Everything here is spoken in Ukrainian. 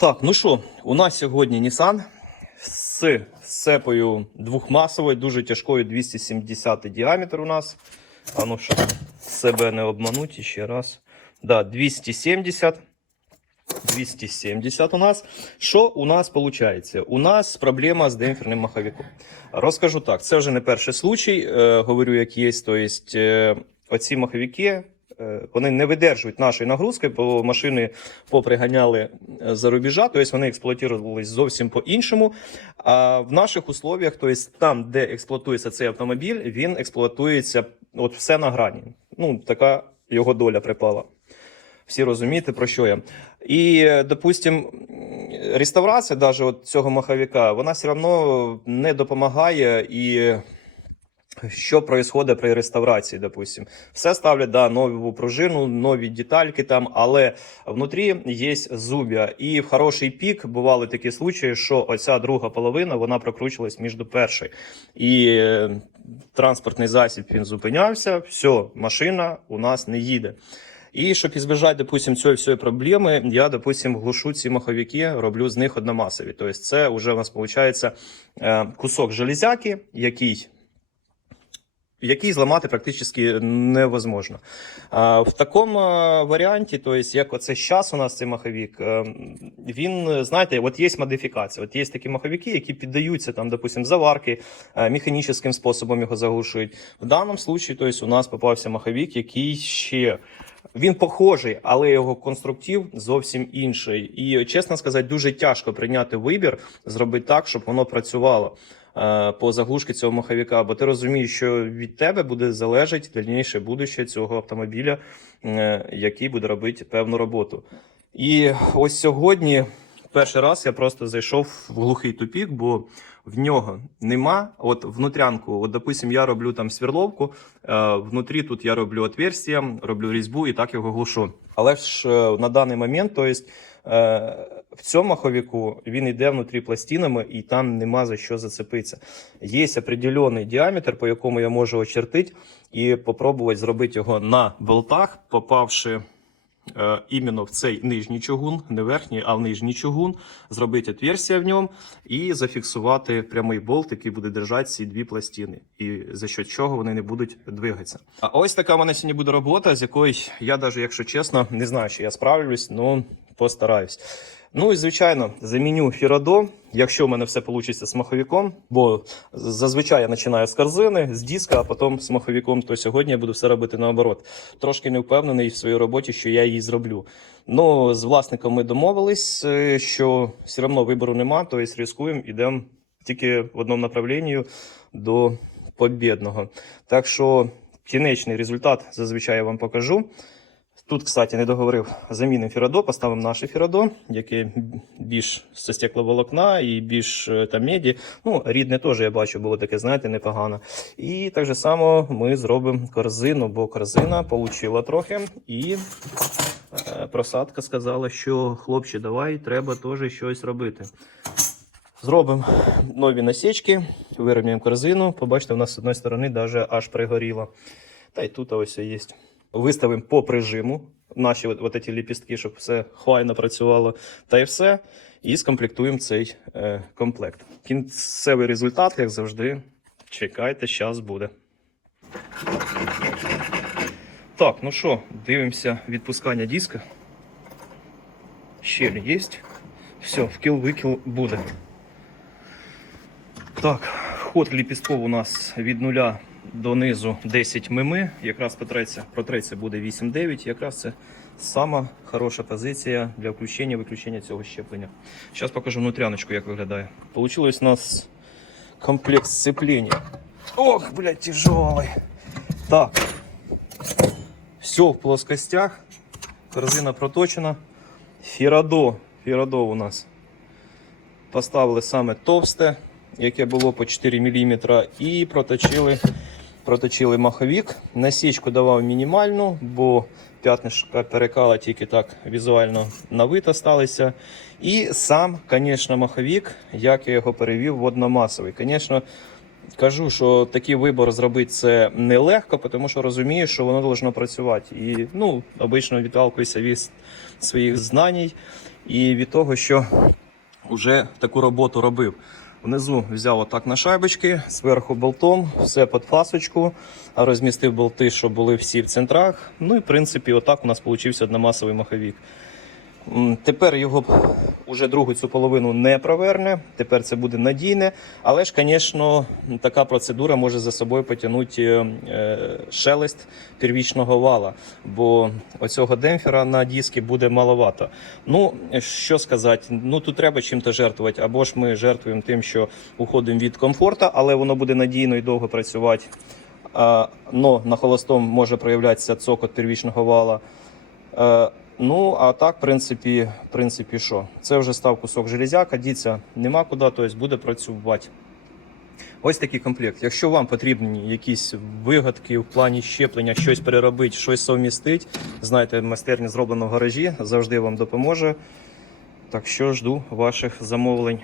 Так, ну що, у нас сьогодні Nissan з сепою двохмасовою, дуже тяжкою 270 діаметр у нас. А ну що, себе не обмануть ще раз. Да, 270. 270 у нас. Що у нас виходить? У нас проблема з демпферним маховиком. Розкажу так, це вже не перший случай, е, говорю, як є. Тобто, оці маховики, вони не видержують нашої нагрузки, бо машини поприганяли е, за рубежа, тобто вони експлуатувалися зовсім по-іншому. А в наших условіях, тобто там, де експлуатується цей автомобіль, він експлуатується от все на грані. Ну, така його доля припала. Всі розумієте, про що я. І, е, допустим, реставрація даже от цього маховика, вона все одно не допомагає і. Що происходит при реставрації, допустим. Все ставлять, да, нову пружину, нові детальки там, але внутрі є зуб'я. І в хороший пік бували такі случаї, що оця друга половина вона прокручувалась між першою. І е, транспортний засіб він зупинявся, все, машина у нас не їде. І щоб ізбежати, допустим, цієї всієї проблеми, я, допустим, глушу ці маховики, роблю з них одномасові. Тобто, це вже у нас виходить кусок железяки, який який зламати практично невозможно. В такому варіанті, то есть, як оце зараз у нас цей маховик, е, він, знаєте, от є модифікація. От є такі маховики, які піддаються, там, допустим, заварки, е, механічним способом його заглушують. В даному случаї, то есть, у нас попався маховик, який ще. Він похожий, але його конструктив зовсім інший. І чесно сказати, дуже тяжко прийняти вибір, зробити так, щоб воно працювало по заглушки цього маховика. Бо ти розумієш, що від тебе буде залежати дальніше будуще цього автомобіля, е, який буде робити певну роботу. І ось сьогодні. Перший раз я просто зайшов в глухий тупік, бо в нього нема. От внутрянку, от, допустим, я роблю там сверловку, е, внутрі тут я роблю отверстия, роблю різьбу і так його глушу. Але ж е, на даний момент, то есть, е, в цьому маховику він йде внутрі пластинами і там нема за що зацепитися. Є определений діаметр, по якому я можу очертити і спробувати зробити його на болтах, попавши. Е, іменно в цей нижній чугун, не верхній, а в нижній чугун, зробити отверстие в ньому і зафіксувати прямий болт, який буде держати ці дві пластини, і за що чого вони не будуть двигатися. А ось така в мене сьогодні буде робота, з якою я навіть, якщо чесно, не знаю, чи я справлюсь, але постараюсь. Ну і звичайно, заміню Фірадо, якщо в мене все вийде з маховиком, бо зазвичай я починаю з корзини, з диска, а потім з маховиком, то сьогодні я буду все робити наоборот. Трошки не впевнений в своїй роботі, що я її зроблю. Ну, з власником ми домовились, е, що все одно вибору нема, тобто ризикуємо, йдемо тільки в одному направлінні до побідного. Так що кінечний результат зазвичай я вам покажу. Тут, кстати, не договорив, замінимо фірадо, поставимо наше фірадо, яке більш з стекловолокна і більш е, там меді. Ну, рідне теж я бачу, було таке, знаєте, непогано. І так же само ми зробимо корзину, бо корзина отримала трохи. І е, просадка сказала, що хлопче, давай, треба теж щось робити. Зробимо нові насічки, вирівняємо корзину. Побачите, у нас з одної сторони навіть аж пригоріло. Та й тут ось є. Виставимо по прижиму наші от, ці ліпістки, щоб все хвайно працювало. Та й все. І скомплектуємо цей е, комплект. Кінцевий результат, як завжди, чекайте, зараз буде. Так, ну що, дивимося відпускання диска. Щель є. Все, вкіл-викіл буде. Так, ход ліпістков у нас від нуля донизу 10 мм, якраз потреться, буде 8-9, якраз це сама хороша позиція для включення-виключення цього щеплення. Зараз покажу внутряночку, як виглядає. Получилось у нас комплект сцепления. Ох, блядь, тяжелый. Так, все в плоскостях, корзина проточена. Фірадо, Фірадо у нас поставили саме товсте, яке було по 4 мм, і проточили проточили маховик. Насічку давав мінімальну, бо п'ятнишка перекала тільки так візуально на вид осталися. І сам, звісно, маховик, як я його перевів в одномасовий. Звісно, кажу, що такий вибор зробити це нелегко, тому що розумію, що воно повинно працювати. І ну, обично відталкуюся від своїх знань. і від того, що вже таку роботу робив. Внизу взяв отак на шайбочки, зверху болтом, все під фасочку, розмістив болти, щоб були всі в центрах. Ну і в принципі, отак у нас вийшов одномасовий маховік. Тепер його вже другу цю половину не проверне. Тепер це буде надійне. Але ж, звісно, така процедура може за собою потягнути е, шелест первічного вала, бо оцього демпфера на дискі буде маловато. Ну, що сказати, ну тут треба чим-то жертвувати. Або ж ми жертвуємо тим, що уходимо від комфорту, але воно буде надійно і довго працювати. Но на холостому може проявлятися цокот первічного вала. Ну, а так, в принципі, в принципі, що? Це вже став кусок железяка, діться нема куди, тобто буде працювати. Ось такий комплект. Якщо вам потрібні якісь вигадки в плані щеплення, щось переробити, щось совмістити, знаєте, майстерня зроблена в гаражі, завжди вам допоможе. Так що жду ваших замовлень.